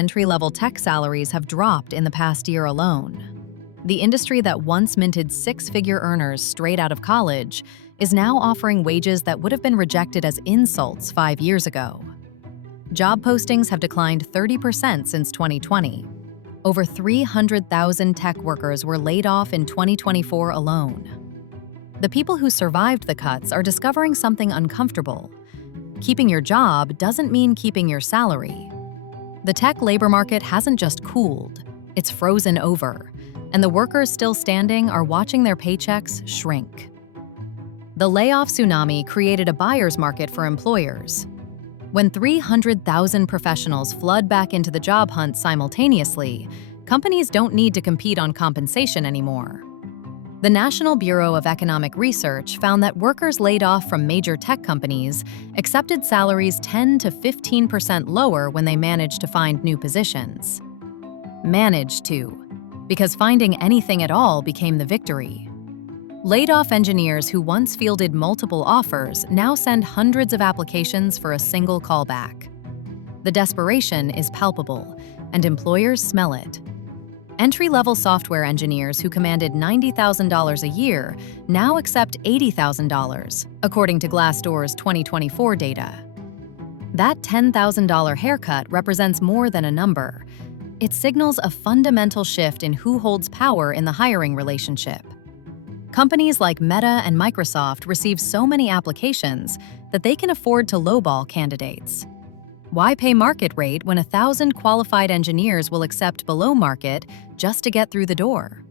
entry-level tech salaries have dropped in the past year alone. The industry that once minted six-figure earners straight out of college is now offering wages that would have been rejected as insults 5 years ago. Job postings have declined 30% since 2020. Over 300,000 tech workers were laid off in 2024 alone. The people who survived the cuts are discovering something uncomfortable. Keeping your job doesn't mean keeping your salary. The tech labor market hasn't just cooled, it's frozen over, and the workers still standing are watching their paychecks shrink. The layoff tsunami created a buyer's market for employers. When 300,000 professionals flood back into the job hunt simultaneously, companies don't need to compete on compensation anymore. The National Bureau of Economic Research found that workers laid off from major tech companies accepted salaries 10 to 15% lower when they managed to find new positions. Managed to, because finding anything at all became the victory. Laid-off engineers who once fielded multiple offers now send hundreds of applications for a single callback. The desperation is palpable, and employers smell it. Entry-level software engineers who commanded $90,000 a year now accept $80,000, according to Glassdoor's 2024 data. That $10,000 haircut represents more than a number. It signals a fundamental shift in who holds power in the hiring relationship. Companies like Meta and Microsoft receive so many applications that they can afford to lowball candidates. Why pay market rate when 1,000 qualified engineers will accept below market just to get through the door?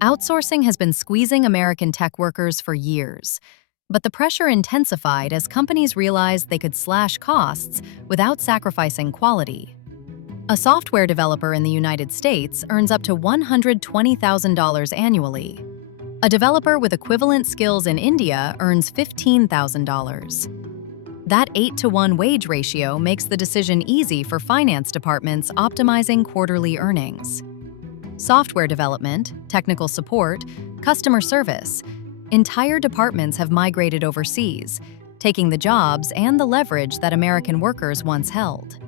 Outsourcing has been squeezing American tech workers for years, but the pressure intensified as companies realized they could slash costs without sacrificing quality. A software developer in the United States earns up to $120,000 annually. A developer with equivalent skills in India earns $15,000. That 8-to-1 wage ratio makes the decision easy for finance departments optimizing quarterly earnings. Software development, technical support, customer service, entire departments have migrated overseas, taking the jobs and the leverage that American workers once held.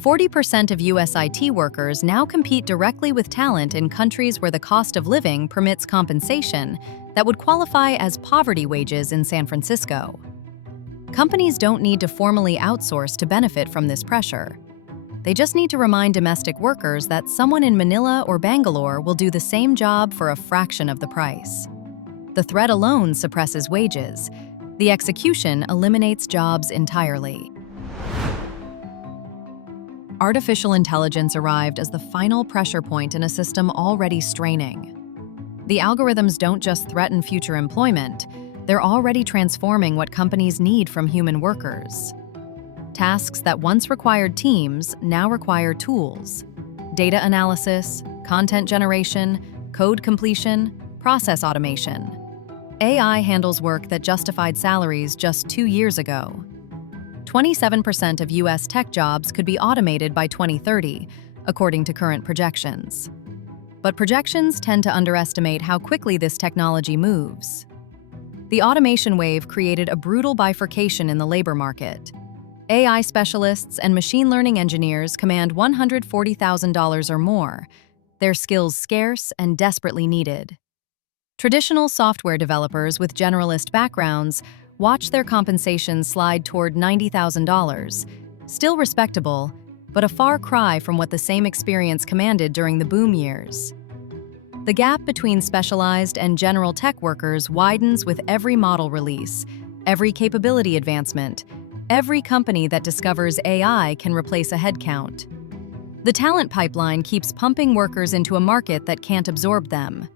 40% of U.S. IT workers now compete directly with talent in countries where the cost of living permits compensation that would qualify as poverty wages in San Francisco. Companies don't need to formally outsource to benefit from this pressure. They just need to remind domestic workers that someone in Manila or Bangalore will do the same job for a fraction of the price. The threat alone suppresses wages. The execution eliminates jobs entirely. Artificial intelligence arrived as the final pressure point in a system already straining. The algorithms don't just threaten future employment, they're already transforming what companies need from human workers. Tasks that once required teams now require tools. Data analysis, content generation, code completion, process automation. AI handles work that justified salaries just 2 years ago. 27% of U.S. tech jobs could be automated by 2030, according to current projections. But projections tend to underestimate how quickly this technology moves. The automation wave created a brutal bifurcation in the labor market. AI specialists and machine learning engineers command $140,000 or more, their skills scarce and desperately needed. Traditional software developers with generalist backgrounds watch their compensation slide toward $90,000, still respectable, but a far cry from what the same experience commanded during the boom years. The gap between specialized and general tech workers widens with every model release, every capability advancement, every company that discovers AI can replace a headcount. The talent pipeline keeps pumping workers into a market that can't absorb them.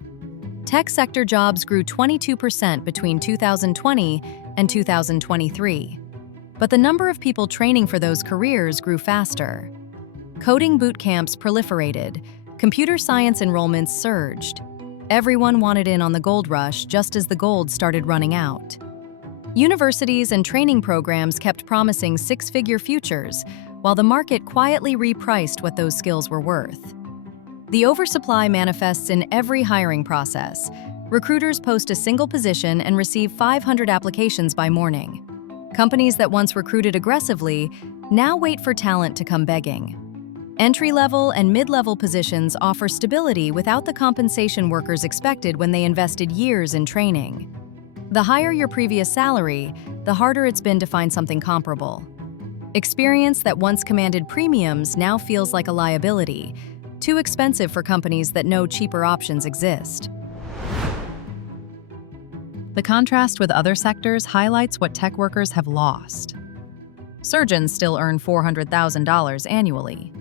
Tech sector jobs grew 22% between 2020 and 2023. But the number of people training for those careers grew faster. Coding boot camps proliferated, computer science enrollments surged. Everyone wanted in on the gold rush just as the gold started running out. Universities and training programs kept promising six-figure futures, while the market quietly repriced what those skills were worth. The oversupply manifests in every hiring process. Recruiters post a single position and receive 500 applications by morning. Companies that once recruited aggressively now wait for talent to come begging. Entry-level and mid-level positions offer stability without the compensation workers expected when they invested years in training. The higher your previous salary, the harder it's been to find something comparable. Experience that once commanded premiums now feels like a liability, too expensive for companies that know cheaper options exist. The contrast with other sectors highlights what tech workers have lost. Surgeons still earn $400,000 annually.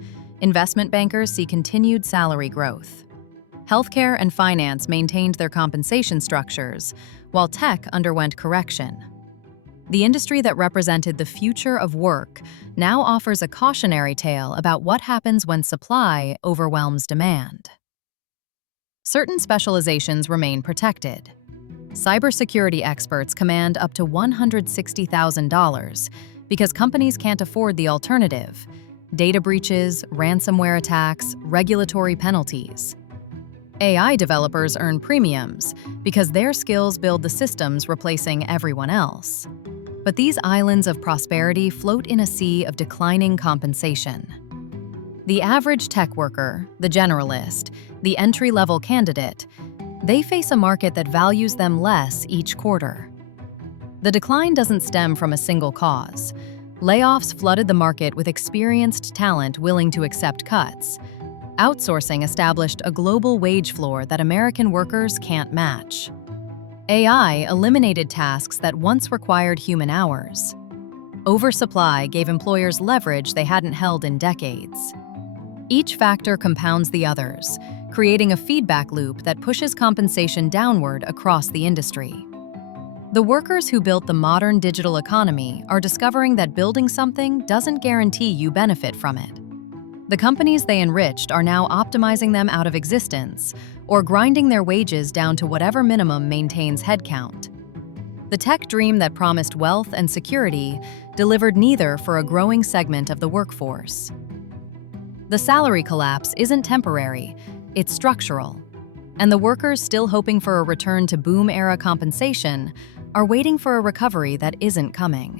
Investment bankers see continued salary growth. Healthcare and finance maintained their compensation structures, while tech underwent correction. The industry that represented the future of work now offers a cautionary tale about what happens when supply overwhelms demand. Certain specializations remain protected. Cybersecurity experts command up to $160,000 because companies can't afford the alternative: data breaches, ransomware attacks, regulatory penalties. AI developers earn premiums because their skills build the systems replacing everyone else. But these islands of prosperity float in a sea of declining compensation. The average tech worker, the generalist, the entry-level candidate, they face a market that values them less each quarter. The decline doesn't stem from a single cause. Layoffs flooded the market with experienced talent willing to accept cuts. Outsourcing established a global wage floor that American workers can't match. AI eliminated tasks that once required human hours. Oversupply gave employers leverage they hadn't held in decades. Each factor compounds the others, creating a feedback loop that pushes compensation downward across the industry. The workers who built the modern digital economy are discovering that building something doesn't guarantee you benefit from it. The companies they enriched are now optimizing them out of existence or grinding their wages down to whatever minimum maintains headcount. The tech dream that promised wealth and security delivered neither for a growing segment of the workforce. The salary collapse isn't temporary, it's structural. And the workers still hoping for a return to boom-era compensation are waiting for a recovery that isn't coming.